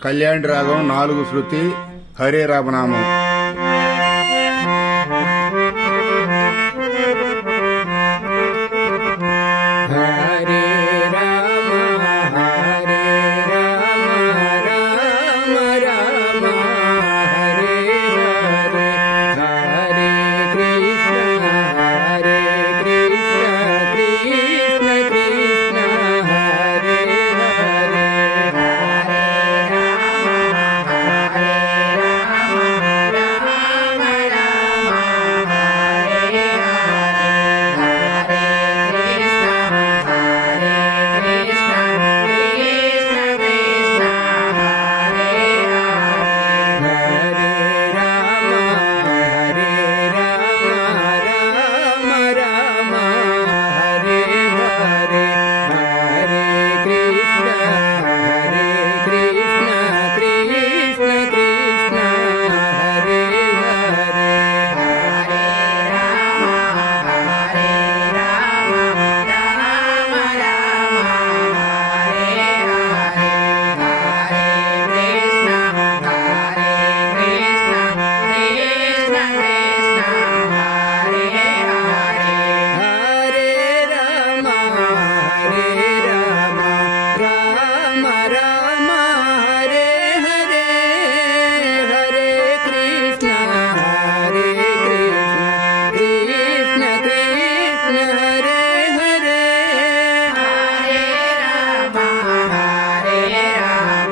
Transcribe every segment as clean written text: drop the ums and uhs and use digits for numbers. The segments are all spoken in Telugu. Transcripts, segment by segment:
కళ్యాణి రాగం 4 శృతి హరే రామనామం. హరే రామ హరే రామ రామ రామ హరే హరే, హరే కృష్ణ హరే కృష్ణ కృష్ణ కృష్ణ హరే హరే, హరే రామ హరే రామ రామ రామ హరే హరే, హరే కృష్ణ హరే కృష్ణ కృష్ణ కృష్ణ హరే హరే, హరే రామ హరే రామ రామ రామ హరే హరే, హరే కృష్ణ హరే కృష్ణ కృష్ణ కృష్ణ హరే హరే, హరే రామ హరే రామ రామ రామ హరే హరే, హరే కృష్ణ హరే కృష్ణ కృష్ణ కృష్ణ హరే హరే, హరే రామ హరే రామ రామ రామ హరే హరే, హరే కృష్ణ హరే కృష్ణ కృష్ణ కృష్ణ హరే హరే, హరే రామ హరే రామ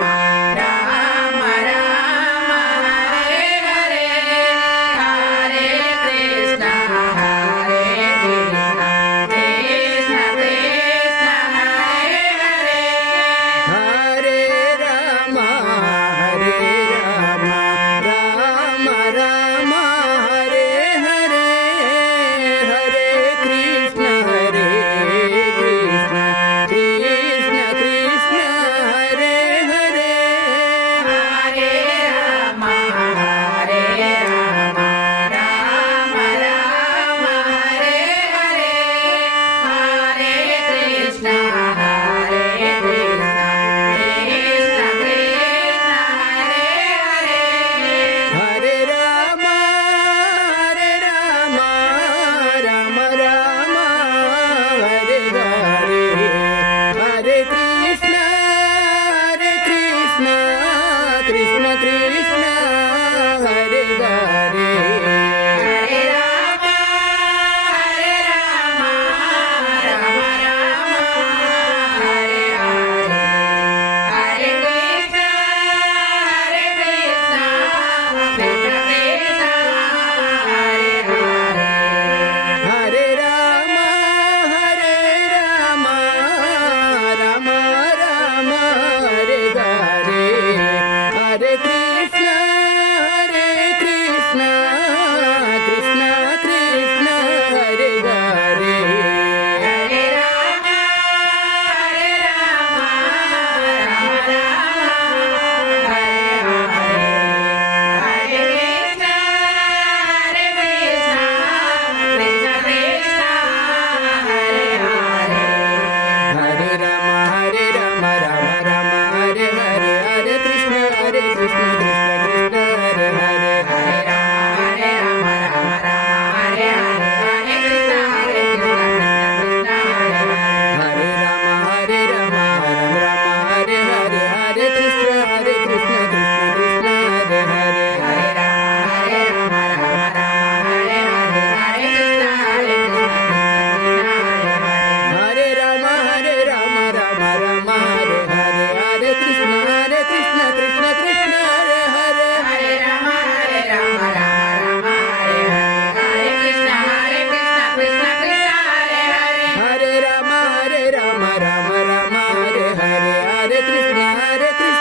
రామ రామ హరే హరే, హరే కృష్ణ హరే కృష్ణ కృష్ణ కృష్ణ హరే హరే, హరే రామ హరే రామ రామ రామ హరే హరే, హరే కృష్ణ హరే కృష్ణ కృష్ణ కృష్ణ హరే హరే, హరే రామ హరే రామ రామ రామ హరే హరే, హరే కృష్ణ హరే కృష్ణ కృష్ణ కృష్ణ హరే హరే, హరే రామ హరే రామ రామ రామ హరే హరే, హరే కృష్ణ హరే కృష్ణ కృష్ణ కృష్ణ హరే హరే, హరే రామ హరే రామ రామ రామ హరే హరే, హరే కృష్ణ హరే కృష్ణ కృష్ణ కృష్ణ హరే హరే, హరే రామ హరే రామ రామ రామ హరే హరే, హరే కృష్ణ హరే కృష్ణ కృష్ణ కృష్ణ హరే హరే, హరే రామ హరే రామ రామ రామ హరే హరే, హరే కృష్ణ హరే కృష్ణ కృష్ణ కృష్ణ హరే హరే, హరే రామ హరే రామ రామ రామ హరే హరే, హరే కృష్ణ హరే కృష్ణ కృష్ణ కృష్ణ హరే హరే, హరే రామ హరే రామ రామ రామ హరే హరే, హరే కృష్ణ హరే కృష్ణ కృష్ణ కృష్ణ హరే హరే, హరే రామ హరే రామ రామ రామ హరే హరే, హరే కృష్ణ హరే కృష్ణ కృష్ణ కృష్ణ హరే హరే, హరే రామ హరే రామ రామ రామ హరే హరే, హరే కృష్ణ హరే కృష్ణ కృష్ణ కృష్ణ హరే హరే, హరే రామ హరే రామ రామ రామ హరే హరే, హరే కృష్ణ హరే కృష్ణ కృష్ణ కృష్ణ హరే హరే, హరే రామ హరే రామ రామ రామ హరే హరే, హరే కృష్ణ హరే కృష్ణ కృష్ణ కృష్ణ హరే హరే, హరే రామ హరే రామ రామ రామ హరే హరే, హరే కృష్ణ హరే కృష్ణ